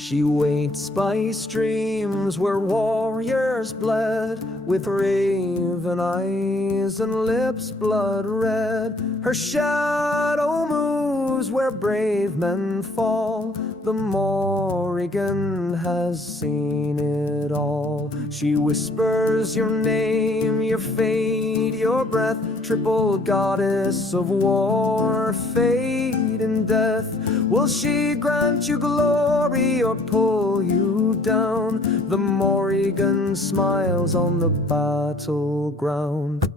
She waits by streams where warriors bled, with raven eyes and lips blood red. Her shadow moves where brave men fall. The Morrígan has seen it all. She whispers your name, your fate, your breath, triple goddess of war, fate and death. Will she grant you glory or pull you down? The Morrígan smiles on the battleground.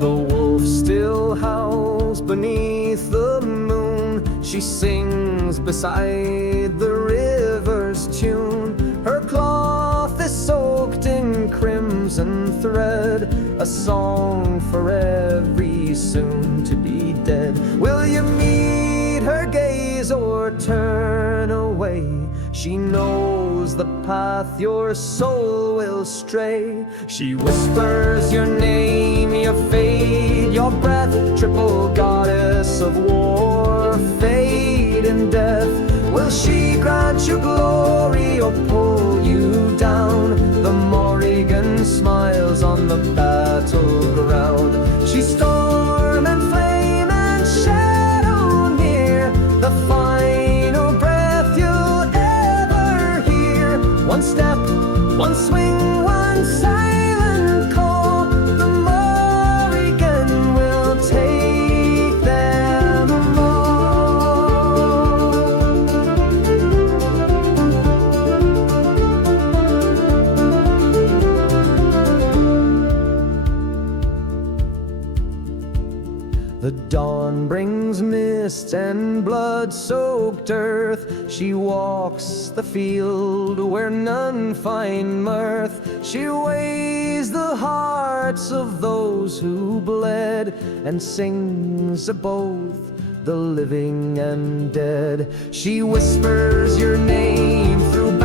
The wolf still howls beneath the moon. She sings beside the river's tune. Her cloth is soaked in crimson thread, a song for every soon-to-be dead. Will you meet her gaze or turn away? She knows the path your soul will stray. She whispers your name, your fate, your breath, triple goddess of war, fate and death. Will she grant you glory or pull you down? The Morrígan smiles on the battleground. She's storm and flame and shadow near, the final breath you'll ever hear. One step, one swing, one silent call. The Morrígan will take them all. The dawn brings mist and blood-soaked earth. She walks the field where none find mirth. She weighs the hearts of those who bled, and sings of both the living and dead. She whispers your name through